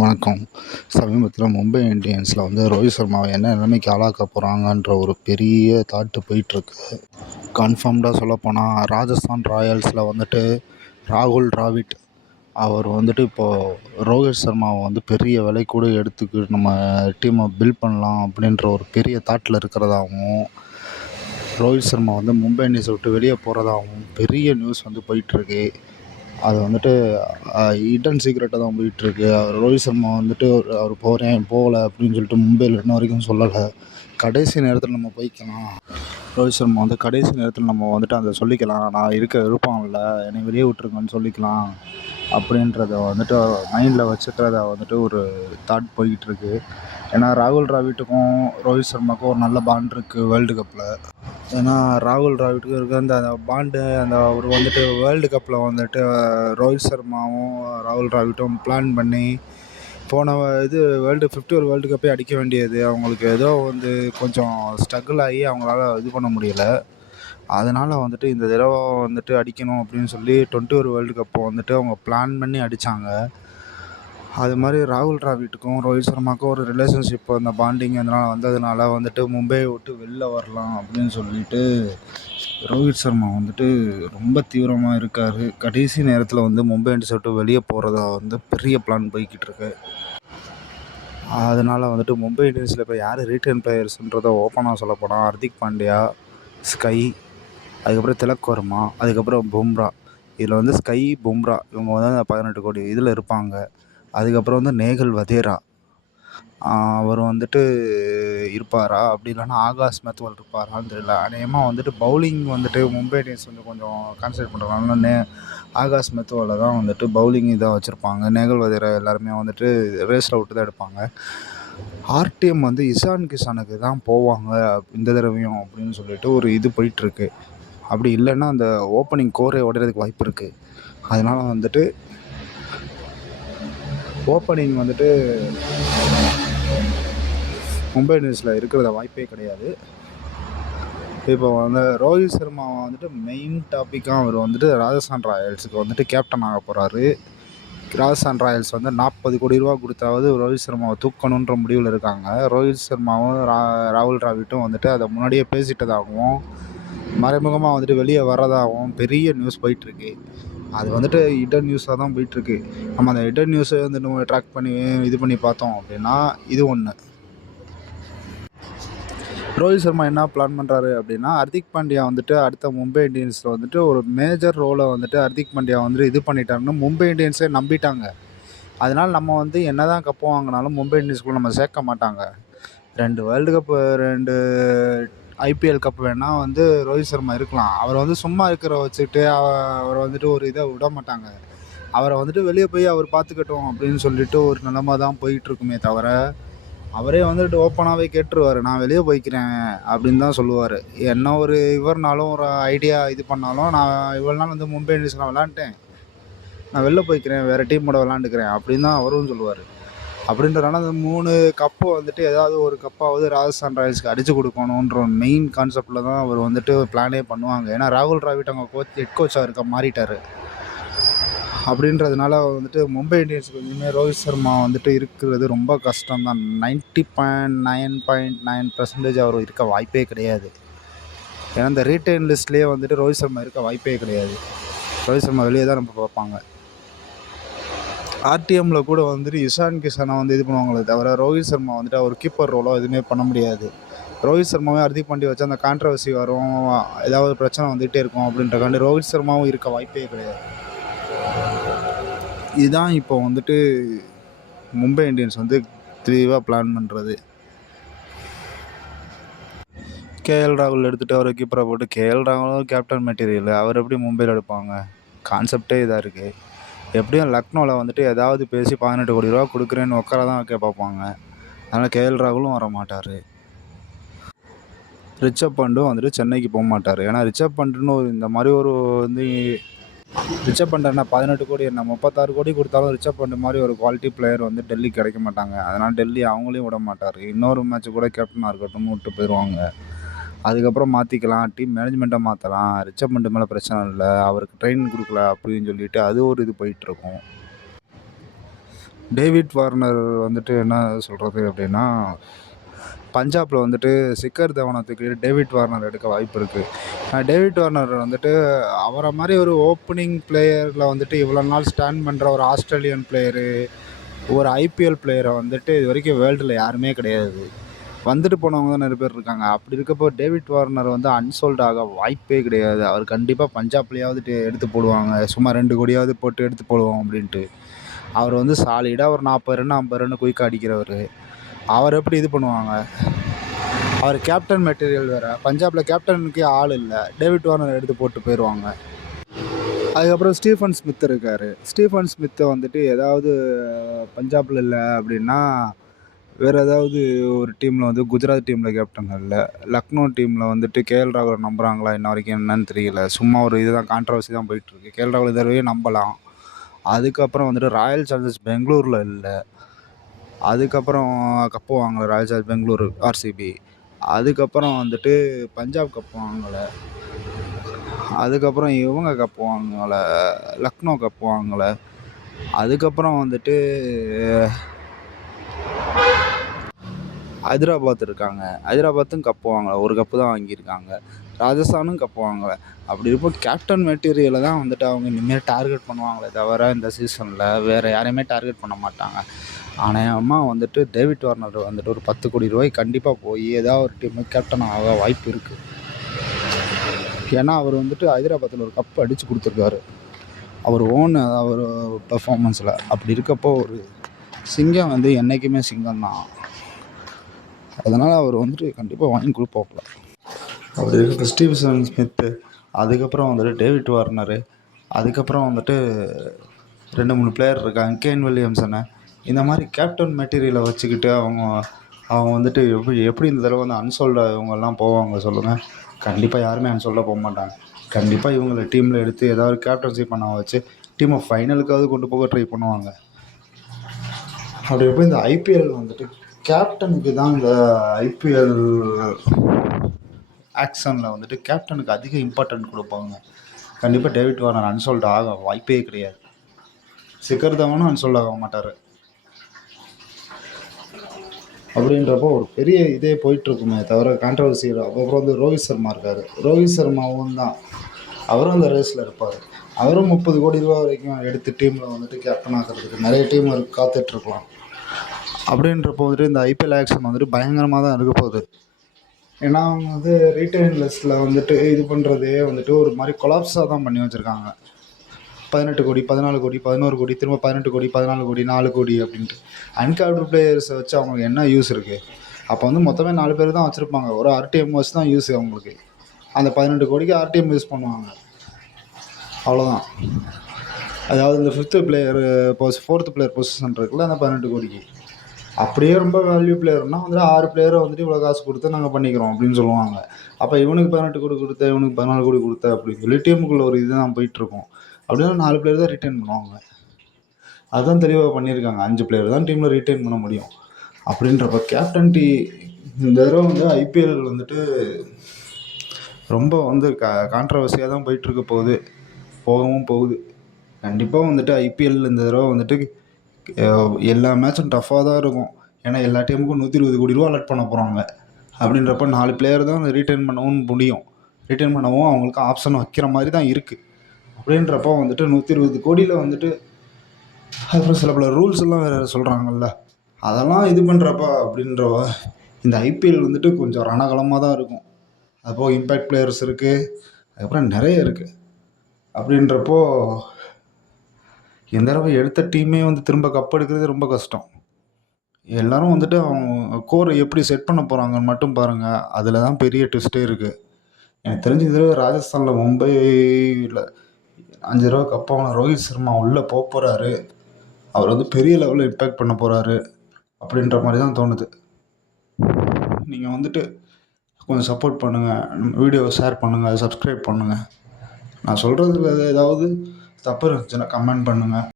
வணக்கம். சமீபத்தில் மும்பை இந்தியன்ஸில் ரோஹித் சர்மாவை என்ன நிலைமைக்கு ஆளாக்க போகிறாங்கன்ற ஒரு பெரிய தாட்டு போயிட்டுருக்கு. கன்ஃபார்ம்டாக சொல்லப்போனால் ராஜஸ்தான் ராயல்ஸில் ராகுல் டிராவிட் அவர் இப்போது ரோஹித் சர்மாவை பெரிய விலை கூட எடுத்துக்கு நம்ம டீமை பில்ட் பண்ணலாம் அப்படின்ற ஒரு பெரிய தாட்டில் இருக்கிறதாகவும், ரோஹித் சர்மா மும்பை இந்தியன்ஸை விட்டு வெளியே போகிறதாகவும் பெரிய நியூஸ் போயிட்டுருக்கு. அது ஹிடன் சீக்ரெட்டாக தான் போயிட்டுருக்கு. ரோஹித் சர்மா அவர் போகலை அப்படின்னு சொல்லிட்டு மும்பையில் இன்ன வரைக்கும் சொல்லலை. கடைசி நேரத்தில் நம்ம போய்க்கலாம். ரோஹித் சர்மா கடைசி நேரத்தில் நம்ம அதை சொல்லிக்கலாம், நான் இருக்க விருப்பம் இல்லை, என்னை வெளியே விட்டுருங்கன்னு சொல்லிக்கலாம் அப்படின்றத மைண்டில் வச்சுக்கிறத ஒரு தாட் போய்கிட்டுருக்கு. ஏன்னா ராகுல் டிராவிட்டுக்கும் ரோஹித் சர்மாவுக்கும் ஒரு நல்ல பாண்ட் இருக்குது வேர்ல்டு கப்பில். ஏன்னா ராகுல் டிராவிட்டுக்கும் இருக்க அந்த பாண்டு அவர் வேர்ல்டு கப்பில் ரோஹித் சர்மாவும் ராகுல் டிராவிட்டும் பிளான் பண்ணி போன வேர்ல்டு 50 ஓவர் வேர்ல்டு கப்பே அடிக்க வேண்டியது அவங்களுக்கு ஏதோ கொஞ்சம் ஸ்ட்ரகிள் ஆகி அவங்களால இது பண்ண முடியலை. அதனால் இந்த தடவை அடிக்கணும் அப்படின்னு சொல்லி 20 ஓவர் வேர்ல்டு கப்பை அவங்க பிளான் பண்ணி அடித்தாங்க. அது மாதிரி ராகுல் டிராவிட்டுக்கும் ரோஹித் சர்மாவுக்கும் ஒரு ரிலேஷன்ஷிப் அந்த பாண்டிங் அதனால் வந்ததுனால மும்பையை விட்டு வெளில வரலாம் அப்படின்னு சொல்லிட்டு ரோஹித் சர்மா ரொம்ப தீவிரமாக இருக்கார். கடைசி நேரத்தில் மும்பை இந்தியன்ஸை விட்டு வெளியே போகிறதா பெரிய பிளான் போய்கிட்டு இருக்கு. அதனால் மும்பை இந்தியன்ஸில் இப்போ யார் ரீட்டைன் பிளேயர்ஸ்ன்றதை ஓப்பனாக சொல்லப்போனால் ஹர்திக் பாண்டியா, ஸ்கை, அதுக்கப்புறம் திலக் வர்மா, அதுக்கப்புறம் பும்ரா. இதில் ஸ்கை, பும்ரா இவங்க 18 கோடி இதில் இருப்பாங்க. அதுக்கப்புறம் நேகல் வதேரா அவர் இருப்பாரா, அப்படி இல்லைன்னா ஆகாஷ் மெத்வால் இருப்பாரான்னு தெரியல. அநேகமாக பவுலிங் மும்பை இந்தியன்ஸ் கொஞ்சம் கான்சன்ட்ரேட் பண்ணுறாங்க. ஆகாஷ் மெத்வாலை தான் பவுலிங் இதாக வச்சுருப்பாங்க. நேகல் வதேரா எல்லாருமே ரேஸில் விட்டு தான் எடுப்பாங்க. ஆர்டிஎம் இஷான் கிஷானுக்கு தான் போவாங்க இந்த தடவையும் அப்படின்னு சொல்லிட்டு ஒரு இது போயிட்டுருக்கு. அப்படி இல்லைன்னா அந்த ஓப்பனிங் கோரே உடையிறதுக்கு வாய்ப்பு இருக்குது. அதனால் ஓப்பனிங் மும்பை இந்தியன்ஸில் இருக்கிறத வாய்ப்பே கிடையாது. இப்போ ரோஹித் சர்மா மெயின் டாப்பிக்காக அவர் ராஜஸ்தான் ராயல்ஸுக்கு கேப்டன் ஆக போகிறாரு. ராஜஸ்தான் ராயல்ஸ் 40 கோடி ரூபா கொடுத்தாவது ரோஹித் சர்மாவை தூக்கணுன்ற முடிவில் இருக்காங்க. ரோஹித் சர்மாவும் ராகுல் டிராவிட்டும் அதை முன்னாடியே பேசிட்டதாகவும் மறைமுகமாக வெளியே வர்றதாகவும் பெரிய நியூஸ் போயிட்டுருக்கு. அது ஹிடன் நியூஸாக தான் போயிட்டுருக்கு. நம்ம அந்த ஹிடன் நியூஸை நம்ம ட்ராக் பண்ணி இது பண்ணி பார்த்தோம் அப்படின்னா இது ஒன்று. ரோஹித் சர்மா என்ன பிளான் பண்ணுறாரு அப்படின்னா, ஹர்திக் பாண்டியா அடுத்த மும்பை இந்தியன்ஸில் ஒரு மேஜர் ரோலை ஹர்திக் பாண்டியா இது பண்ணிட்டாருன்னு மும்பை இந்தியன்ஸே நம்பிட்டாங்க. அதனால் நம்ம என்ன தான் கப்பு வாங்கினாலும் மும்பை இந்தியன்ஸ்குள்ளே நம்ம சேர்க்க மாட்டாங்க. 2 வேர்ல்டு கப்பு 2 ஐபிஎல் கப் வேணால் ரோஹித் சர்மா இருக்கலாம். அவர் சும்மா இருக்கிற வச்சுட்டு அவர் ஒரு இதை விட மாட்டாங்க. அவரை வெளியே போய் அவர் பார்த்துக்கட்டும் அப்படின்னு சொல்லிட்டு ஒரு நிலமை தான் போயிட்டுருக்குமே தவிர, அவரே ஓப்பனாகவே கேட்டுருவார், நான் வெளியே போய்க்கிறேன் அப்படின்னு தான் சொல்லுவார். என்ன ஒரு இவர்னாலும் ஒரு ஐடியா இது பண்ணாலும், நான் இவ்வளோ நாள் மும்பை இந்தியன்ஸ் நான் விளாண்டேன், நான் வெளில போய்க்கிறேன், வேறு டீமோட விளாண்டுக்கிறேன் அப்படின்னு தான் அவரும் சொல்லுவார். அப்படின்றனால அந்த 3 கப்பு ஏதாவது ஒரு கப்பாவது ராஜஸ்தான் ராயல்ஸ்க்கு அடித்து கொடுக்கணுன்ற மெயின் கான்செப்டில் தான் அவர் பிளானே பண்ணுவாங்க. ஏன்னா ராகுல் டிராவிட் அவங்க ஹெட் கோச்சாக இருக்க மாறிட்டார். அப்படின்றதுனால மும்பை இந்தியன்ஸுக்கு இனிமேல் ரோஹித் சர்மா இருக்கிறது ரொம்ப கஷ்டம் தான். 90.9% அவர் இருக்க வாய்ப்பே கிடையாது. ஏன்னா இந்த ரீட்டைன் லிஸ்ட்லேயே ரோஹித் சர்மா இருக்க வாய்ப்பே கிடையாது. ரோஹித் சர்மா வெளியே தான் நம்ம பார்ப்பாங்க. ஆர்டிஎம்மில் கூட இஷான் கிஷானை இது பண்ணுவாங்களே தவிர, ரோஹித் சர்மா அவர் கீப்பர் ரோலோ எதுவுமே பண்ண முடியாது. ரோஹித் சர்மாவே ஹர்திக் பாண்டியா வச்சு அந்த கான்ட்ரவர்சி வரும், ஏதாவது பிரச்சனை வந்துகிட்டே இருக்கும் அப்படின்றக்காண்டி ரோஹித் சர்மாவும் இருக்க வாய்ப்பே கிடையாது. இதுதான் இப்போ மும்பை இந்தியன்ஸ் தெளிவாக பிளான் பண்ணுறது. கேஎல் ராகுல் எடுத்துகிட்டு அவர் கீப்பரை போட்டு, கேஎல் ராகுலும் கேப்டன் மெட்டீரியல், அவர் எப்படி மும்பையில் எடுப்பாங்க? கான்செப்டே இதாக இருக்குது. எப்படியும் லக்னோவில் ஏதாவது பேசி 18 கோடி ரூபா கொடுக்குறேன்னு உட்கார தான் வைக்க பார்ப்பாங்க. அதனால் கேஎல் ராகுலும் வர மாட்டார். ரிச்சப் பண்டும் சென்னைக்கு போக மாட்டார். ஏன்னா ரிச்சப் பண்ட்டுன்னு இந்த மாதிரி ஒரு ரிச்சப் பண்ட் என்ன 18 கோடி என்ன 36 கோடி கொடுத்தாலும் ரிச்சப் பண்ட் மாதிரி ஒரு குவாலிட்டி பிளேயர் டெல்லிக்கு கிடைக்க மாட்டாங்க. அதனால் டெல்லி அவங்களையும் விட மாட்டார். இன்னொரு மேட்ச்சு கூட கேப்டனாக இருக்கட்டும்னு விட்டு போயிடுவாங்க. அதுக்கப்புறம் மாற்றிக்கலாம், டீம் மேனேஜ்மெண்ட்டை மாற்றலாம், ரிச்சப் பண்ட் மேலே பிரச்சனை இல்லை, அவருக்கு ட்ரெயின் கொடுக்கல அப்படின்னு சொல்லிட்டு அது ஒரு இது போயிட்டுருக்கும். டேவிட் வார்னர் வந்துட்டு என்ன சொல்கிறது அப்படின்னா, பஞ்சாபில் வந்துட்டு சிக்கர் தவனத்துக்கு டேவிட் வார்னர் எடுக்க வாய்ப்பு இருக்குது. டேவிட் வார்னர் வந்துட்டு அவரை மாதிரி ஒரு ஓப்பனிங் பிளேயரில் வந்துட்டு இவ்வளோ நாள் ஸ்டாண்ட் பண்ணுற ஒரு ஆஸ்திரேலியன் பிளேயரு, ஒரு ஐபிஎல் பிளேயரை வந்துட்டு இது வரைக்கும் வேர்ல்டில் யாருமே கிடையாது. வந்துட்டு போனவங்க தான் நிறைய பேர் இருக்காங்க. அப்படி இருக்கப்போ டேவிட் வார்னர் வந்து அன்சோல்டு ஆக வாய்ப்பே கிடையாது. அவர் கண்டிப்பாக பஞ்சாப்லேயாவது எடுத்து போடுவாங்க. சும்மா 2 கோடியாவது போட்டு எடுத்து போடுவோம் அப்படின்ட்டு. அவர் வந்து சாலிடாக ஒரு 40 ரன் 50 ரன் குயிக்காக அடிக்கிறவர். அவர் எப்படி இது பண்ணுவாங்க? அவர் கேப்டன் மெட்டீரியல் வேறு. பஞ்சாபில் கேப்டனுக்கே ஆள் இல்லை. டேவிட் வார்னர் எடுத்து போட்டு போயிடுவாங்க. அதுக்கப்புறம் ஸ்டீஃபன் ஸ்மித் இருக்கார். ஸ்டீஃபன் ஸ்மித்தை வந்துட்டு ஏதாவது பஞ்சாபில் இல்லை அப்படின்னா வேறு ஏதாவது ஒரு டீமில் வந்து குஜராத் டீமில் கேப்டன் இல்லை. லக்னோ டீமில் வந்துட்டு கேஎல் ராகுலை நம்புகிறாங்களா இன்ன வரைக்கும் என்னன்னு தெரியல. சும்மா ஒரு இதுதான் கான்ட்ரவர்சி தான் போயிட்டுருக்கு. கேஎல் ராகுல் தடவையே நம்பலாம். அதுக்கப்புறம் வந்துட்டு ராயல் சேலஞ்சர்ஸ் பெங்களூரில் இல்லை. அதுக்கப்புறம் கப்பு வாங்கலை ராயல் சேலஞ்சர்ஸ் பெங்களூரு ஆர்சிபி. அதுக்கப்புறம் வந்துட்டு பஞ்சாப் கப்பு வாங்கலை. அதுக்கப்புறம் இவங்க கப்பு வாங்கலை, லக்னோ கப்பு வாங்கலை. அதுக்கப்புறம் வந்துட்டு ஹைதராபாத் இருக்காங்க. ஹைதராபாத்தும் கப்பு வாங்கலை, ஒரு கப்பு தான் வாங்கியிருக்காங்க. ராஜஸ்தானும் கப்பு வாங்கலை. அப்படி இருப்போம் கேப்டன் மெட்டீரியலை தான் வந்துட்டு அவங்க இனிமேல் டார்கெட் பண்ணுவாங்களே தவிர இந்த சீசனில் வேறு யாரையுமே டார்கெட் பண்ண மாட்டாங்க. அநேகமாக வந்துட்டு டேவிட் வார்னர் வந்துட்டு ஒரு 10 கோடி ரூபாய் கண்டிப்பாக போய் ஏதாவது ஒரு டீமுக்கு கேப்டன் ஆக வாய்ப்பு இருக்குது. ஏன்னா அவர் வந்துட்டு ஹைதராபாத்தில் ஒரு கப்பு அடித்து கொடுத்துருக்காரு அவர் அவர் பெர்ஃபார்மன்ஸில். அப்படி இருக்கப்போ ஒரு சிங்கம் வந்து என்றைக்குமே சிங்கம் தான். அதனால் அவர் வந்துட்டு கண்டிப்பாக வாங்கி கொடுப்பாப்புல. அவர் இருக்க ஸ்டீஃபன் ஸ்மித்து, அதுக்கப்புறம் வந்துட்டு டேவிட் வார்னரு, அதுக்கப்புறம் வந்துட்டு 2-3 பிளேயர் இருக்காங்க, கேன் வில்லியம்சனு. இந்த மாதிரி கேப்டன் மெட்டீரியலை வச்சுக்கிட்டு அவங்க வந்துட்டு எப்படி இந்த தடவை வந்து அன்சோல்டு இவங்கெல்லாம் போவாங்க சொல்லுங்கள்? கண்டிப்பாக யாருமே அன்சோல்டாக போக மாட்டாங்க. கண்டிப்பாக இவங்களை டீமில் எடுத்து ஏதாவது கேப்டன்சி பண்ண வச்சு டீமை ஃபைனலுக்காவது கொண்டு போக ட்ரை பண்ணுவாங்க. அப்படி எப்போ இந்த ஐபிஎல் வந்துட்டு கேப்டனுக்கு தான் இந்த ஐபிஎல் ஆக்ஷனில் வந்துட்டு கேப்டனுக்கு அதிக இம்பார்ட்டன்ட் கொடுப்பாங்க. கண்டிப்பாக டேவிட் வார்னர் அன்சோல்டு ஆக வாய்ப்பே கிடையாது. சிக்கர் தவனும் அன்சோல்டு ஆக மாட்டார். அப்படின்றப்போ ஒரு பெரிய இதே போயிட்டுருக்குமே தவிர கான்ட்ரவர்சியில். அப்புறம் வந்து ரோஹித் சர்மா இருக்கார். ரோஹித் சர்மாவும் தான் அவரும் அந்த ரேஸில் இருப்பார். அவரும் 30 கோடி ரூபா வரைக்கும் எடுத்து டீமில் வந்துட்டு கேப்டன் ஆகிறதுக்கு நிறைய டீம் காத்துட்ருக்கலாம். அப்படின்றப்போ வந்துட்டு இந்த ஐபிஎல் ஆக்ஷன் வந்துட்டு பயங்கரமாக தான் இருக்க போகுது. ஏன்னா அவங்க வந்து ரீட்டைன் லிஸ்ட்டில் வந்துட்டு இது பண்ணுறதே வந்துட்டு ஒரு மாதிரி கொலாப்ஸாக தான் பண்ணி வச்சுருக்காங்க. 18 கோடி 14 கோடி 11 கோடி திரும்ப 18 கோடி 14 கோடி 4 கோடி அப்படின்ட்டு அன்கேப்டு பிளேயர்ஸை வச்சு அவங்களுக்கு என்ன யூஸ் இருக்குது? அப்போ வந்து மொத்தமே 4 பேர் தான் வச்சுருப்பாங்க. ஒரு ஆர்டிஎம் வச்சு தான் யூஸ் அவங்களுக்கு. அந்த 18 கோடிக்கு ஆர்டிஎம் யூஸ் பண்ணுவாங்க, அவ்வளோதான். அதாவது இந்த 5th player 4th player position இருக்குல்ல, அந்த 18 கோடிக்கு. அப்படியே ரொம்ப வேல்யூ பிளேயர்னால் வந்துட்டு 6 பிளேயரை வந்துட்டு இவ்வளோ காசு கொடுத்து நாங்கள் பண்ணிக்கிறோம் அப்படின்னு சொல்லுவாங்க. அப்போ இவனுக்கு 18 கோடி கொடுத்த, இவனுக்கு 14 கோடி கொடுத்த அப்படின்னு சொல்லி டீமுக்குள்ள ஒரு இது தான் போயிட்டுருக்கும். அப்படின்னா 4 பிளேயர் தான் ரிட்டைன் பண்ணுவாங்க. அதுதான் தெளிவாக பண்ணியிருக்காங்க. 5 பிளேயர் தான் டீமில் ரிட்டைன் பண்ண முடியும். அப்படின்றப்ப கேப்டன்டி இந்த தடவை வந்து ஐபிஎல் வந்துட்டு ரொம்ப வந்து கான்ட்ரவர்சியாக தான் போயிட்டுருக்க போகவும் போகுது. கண்டிப்பாக வந்துட்டு ஐபிஎல் இந்த தடவை வந்துட்டு எல்லா மேட்சும் டஃப்பாக தான் இருக்கும். ஏன்னா எல்லா டீமுக்கும் 120 கோடி ரூபா அலாட் பண்ண போகிறாங்க. அப்படின்றப்ப 4 பிளேயர் தான் ரிட்டைன் பண்ணவும் முடியும். ரிட்டைன் பண்ணவும் அவங்களுக்கு ஆப்ஷன் வைக்கிற மாதிரி தான் இருக்குது. அப்படின்றப்போ வந்துட்டு 120 கோடியில் வந்துட்டு அப்புறம் சில பல ரூல்ஸ் எல்லாம் வேறு சொல்கிறாங்கல்ல, அதெல்லாம் இது பண்ணுறப்ப அப்படின்ற இந்த ஐபிஎல் வந்துட்டு கொஞ்சம் ரணகலமாக தான் இருக்கும். அதுபோக இம்பேக்ட் பிளேயர்ஸ் இருக்குது, அதுக்கப்புறம் நிறைய இருக்குது. அப்படின்றப்போ இந்த தடவை எடுத்த டீமே வந்து திரும்ப கப் எடுக்கிறது ரொம்ப கஷ்டம். எல்லோரும் வந்துட்டு அவங்க கோரை எப்படி செட் பண்ண போகிறாங்கன்னு மட்டும் பாருங்கள். அதில் தான் பெரிய ட்விஸ்ட்டே இருக்குது. எனக்கு தெரிஞ்ச தடவை ராஜஸ்தானில் மும்பையில் 5 தடவை கப் வாங்கின ரோஹித் சர்மா உள்ளே போகிறாரு. அவர் வந்து பெரிய லெவலில் இம்பேக்ட் பண்ண போகிறாரு அப்படின்ற மாதிரி தான் தோணுது. நீங்கள் வந்துட்டு கொஞ்சம் சப்போர்ட் பண்ணுங்கள், வீடியோவை ஷேர் பண்ணுங்கள், சப்ஸ்கிரைப் பண்ணுங்கள். நான் சொல்கிறதுல ஏதாவது தப்பு இருந்துச்சுன்னா கமெண்ட் பண்ணுங்கள்.